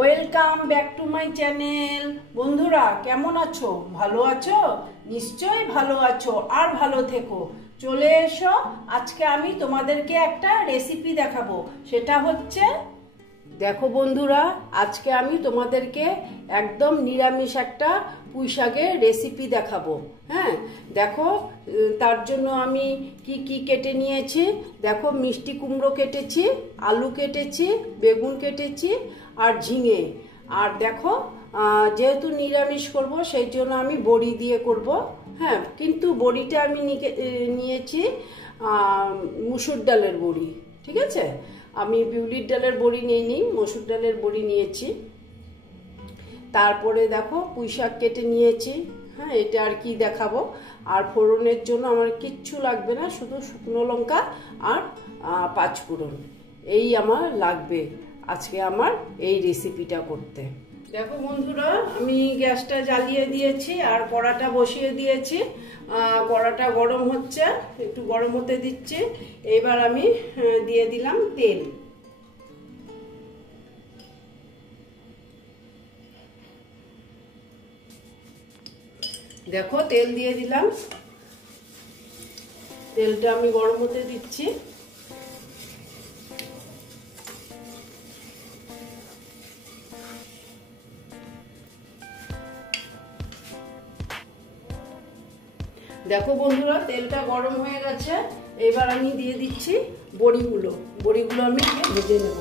Welcome back to my channel. বন্ধুরা কেমন আছো? ভালো আছো? নিশ্চয়ই ভালো আছো, আর ভালো থেকো। চলে এসো, আজকে আমি তোমাদেরকে একটা রেসিপি দেখাবো। সেটা হচ্ছে, দেখো বন্ধুরা, আজকে আমি তোমাদেরকে একদম নিরামিষ একটা পুঁই শাকের রেসিপি দেখাবো। হ্যাঁ, দেখো তার জন্য আমি কি কি কেটে নিয়েছি। দেখো, মিষ্টি কুমড়ো কেটেছি, আলু কেটেছি, বেগুন কেটেছি আর ঝিঙে। আর দেখো, যেহেতু নিরামিষ করব সেই জন্য আমি বড়ি দিয়ে করব। হ্যাঁ, কিন্তু বড়িটা আমি নিয়েছি মুসুর ডালের বড়ি। ঠিক আছে, আমি বিউলির ডালের বড়ি নিইনি, মসুর ডালের বড়ি নিয়েছি। তারপরে দেখো পুঁই শাক কেটে নিয়েছি। হ্যাঁ, এটা আর কি দেখাবো। আর ফোড়নের জন্য আমার কিচ্ছু লাগবে না, শুধু শুকনো লঙ্কা আর পাঁচফোড়ন, এই আমার লাগবে আজকে আমার এই রেসিপিটা করতে। দেখো বন্ধুরা, আমি গ্যাসটা জ্বালিয়ে দিয়েছি আর কড়াটা বসিয়ে দিয়েছি। কড়াটা গরম হচ্ছে, একটু গরম হতে দিচ্ছি। এবার আমি দিয়ে দিলাম তেল। দেখো, তেল দিয়ে দিলাম। তেলটা আমি গরম হতে দিচ্ছি। দেখো বন্ধুরা, তেলটা গরম হয়ে গেছে। এবার আমি দিয়ে দিচ্ছি বড়িগুলো। বড়িগুলো আমি ভেজে নেব।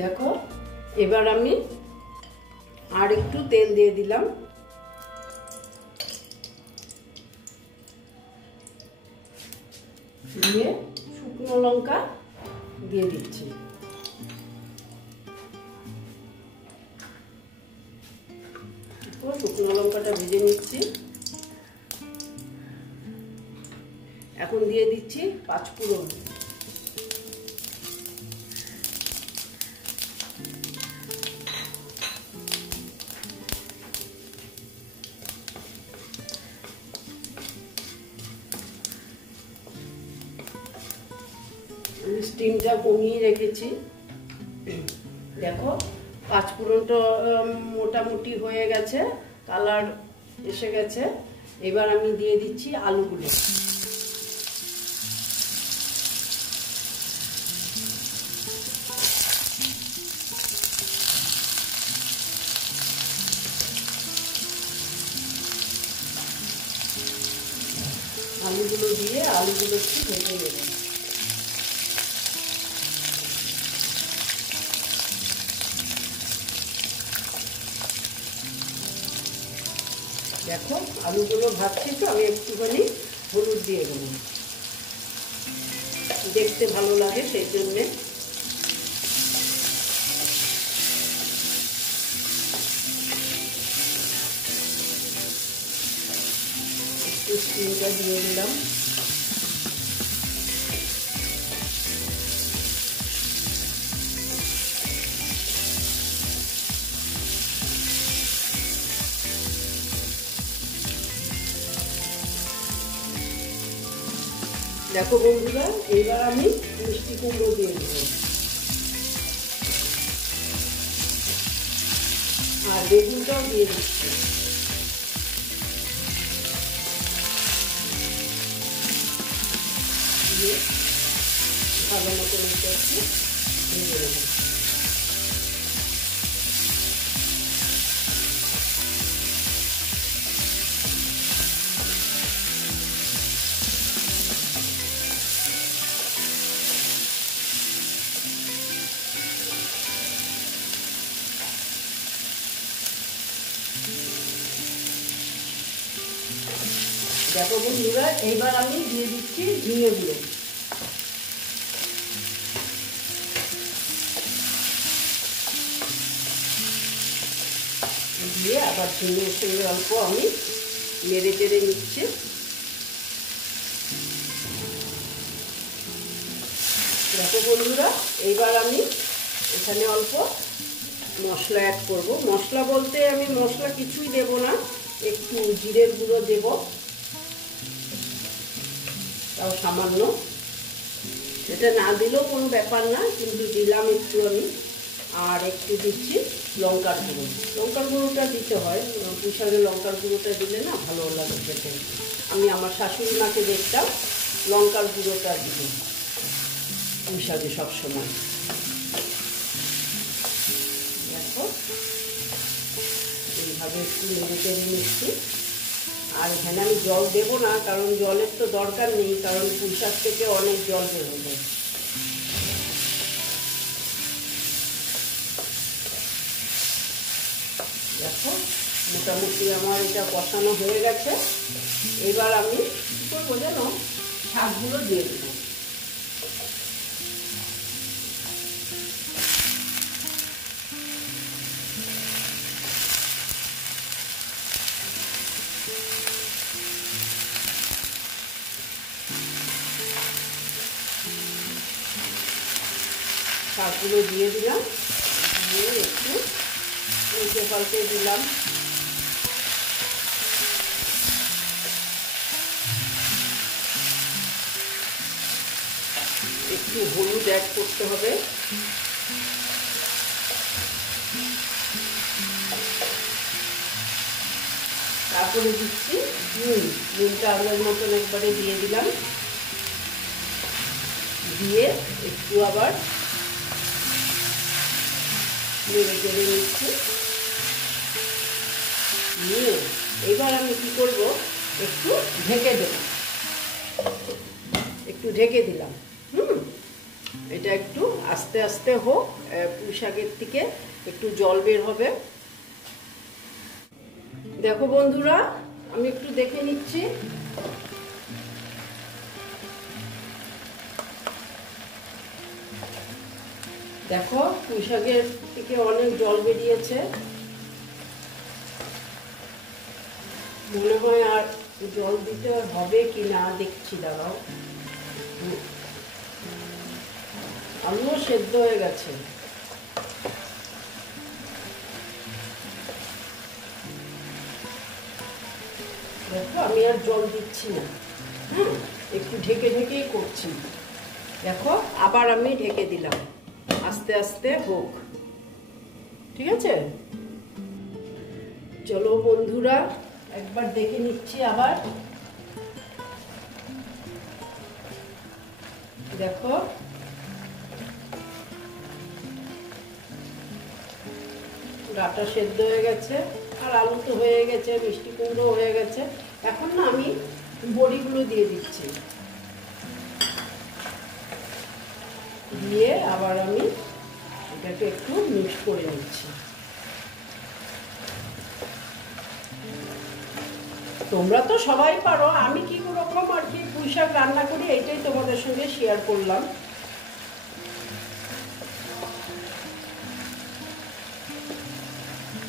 দেখো, এবার আমি আর একটু তেল দিয়ে দিলাম। দিয়ে শুকনো লঙ্কা দিয়ে দিচ্ছি। শুকনো লঙ্কাটা ভেজে নিচ্ছি। এখন দিয়ে দিচ্ছি পাঁচফোড়ন। স্টিমটা কমিয়ে রেখেছি। দেখো, পাঁচফোড়নটা মোটামুটি হয়ে গেছে, কালার এসে গেছে। এবার আমি দিয়ে দিচ্ছি আলুগুলো। আলুগুলো দিয়ে আলুগুলো একটু ভেজে নেব। দেখো, আলুগুলো ভাজছি তো, আমি একটুখানি হলুদ দিয়ে দেবো, দেখতে ভালো লাগে সেই জন্যে। একটু স্টিমটা দিয়ে দিলাম। দেখো বন্ধুরা, এবার আমি মিষ্টি কুমড়ো দিয়ে দেবো আর বেগুনটাও দিয়ে দিচ্ছি। দিয়ে ভালো মতো একটু ভেজে নেব। দেখো বন্ধুরা, এইবার আমি দিয়ে দিচ্ছি ঝিঙে গুঁড়ো। দিয়ে আবার ঝিঙের সঙ্গে অল্প আমি নেড়ে চেড়ে নিচ্ছি। দেখো বন্ধুরা, এইবার আমি এখানে অল্প মশলা অ্যাড করব। মশলা বলতে আমি মশলা কিছুই দেব না, একটু জিরের গুঁড়ো দেব, তাও সামান্য। সেটা না দিলেও কোনো ব্যাপার না, কিন্তু দিলাম একটু আমি। আর একটু দিচ্ছি লঙ্কার গুঁড়ো। লঙ্কার গুঁড়োটা দিতে হয়, পুঁই শাকে লঙ্কার গুঁড়োটা দিলে না ভালো লাগে খেতে। আমি আমার শাশুড়ি মাকে দেখতাম লঙ্কার গুঁড়োটা দিতে পুঁই শাকে সবসময়। দেখো এইভাবে একটু নেড়ে চেড়ে নিচ্ছি। আর এখানে আমি জল দেবো না, কারণ জলের তো দরকার নেই, কারণ পুঁই শাক থেকে অনেক জল বেরোবে। দেখো মোটামুটি আমার এটা কষানো হয়ে গেছে। এবার আমি কী করবো জানো, শাকগুলো দিয়ে দেবো। শাকগুলো দিয়ে দিলাম, দিয়ে একটু উল্টে পাল্টে দিলাম। একটু হলুদ অ্যাড করতে হবে। তারপরে দিচ্ছি নুনটা আন্দাজ মতন একবারে দিয়ে দিলাম। দিয়ে একটু আবার নেড়ে চেড়ে নিচ্ছি। নিয়ে এবার আমি কি করব, একটু ঢেকে দেব। একটু ঢেকে দিলাম। এটা একটু আস্তে আস্তে হোক, পুঁই শাকের থেকে একটু জল বের হবে। দেখো বন্ধুরা, আমি একটু দেখে নিচ্ছি। দেখো পুঁই শাকের থেকে অনেক জল বেরিয়েছে। মনে হয় আর জল দিতে হবে কি না দেখছি, দাঁড়াও। আলুও সেদ্ধ হয়ে গেছে। দেখো আমি আর জল দিচ্ছি না, একটু ঢেকে ঢেকেই করছি। দেখো আবার আমি ঢেকে দিলাম, আস্তে আস্তে হোক। ঠিক আছে, চলো বন্ধুরা একবার দেখে নিচ্ছি আবার। দেখো ডাটা সেদ্ধ হয়ে গেছে, আর আলু তো হয়ে গেছে, মিষ্টি কুমড়ো হয়ে গেছে। এখন না আমি বড়িগুলো দিয়ে দিচ্ছি। দিয়ে আবার আমি এটাকে একটু মিক্স করে নিচ্ছি। তোমরা তো সবাই পারো, আমি কি রকম আর কি পুঁই শাক রান্না করি এইটাই তোমাদের সঙ্গে শেয়ার করলাম।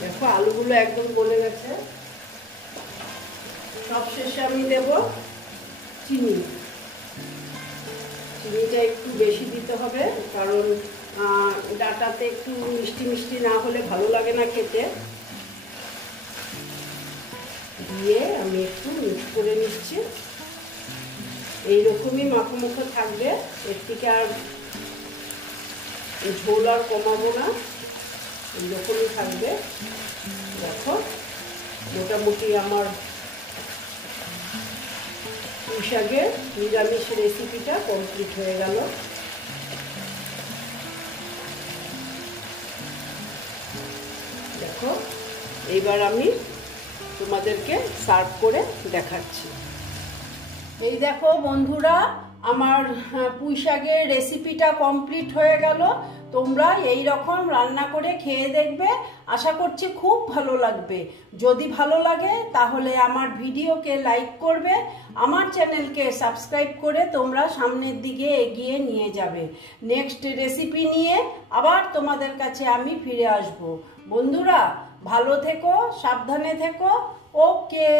দেখো আলুগুলো একদম গলে গেছে। সব শেষে আমি দেব চিনি। চিনিটা একটু বেশি দিতে হবে, কারণ ডাটাতে একটু মিষ্টি মিষ্টি না হলে ভালো লাগে না খেতে। দিয়ে আমি একটু মিক্স করে নিচ্ছি। এইরকমই মাখো মাখো থাকবে, এর থেকে আর ঝোল আর কমাবো না, এইরকমই থাকবে। দেখো মোটামুটি আমার পুঁই শাকের নিরামিষ রেসিপিটা কমপ্লিট হয়ে গেল। দেখো এইবার আমি তোমাদেরকে সার্ভ করে দেখাচ্ছি। এই দেখো বন্ধুরা, আমার পুঁই শাকের রেসিপিটা কমপ্লিট হয়ে গেল। তোমরা এই রকম রান্না করে খেয়ে দেখবে, আশা করছি খুব ভালো লাগবে। যদি ভালো লাগে তাহলে আমার ভিডিওকে লাইক করবে, আমার চ্যানেলকে সাবস্ক্রাইব করে তোমরা সামনের দিকে এগিয়ে নিয়ে যাবে। নেক্সট রেসিপি নিয়ে আবার তোমাদের কাছে আমি ফিরে আসব। বন্ধুরা ভালো থেকো, সাবধানে থেকো। ওকে।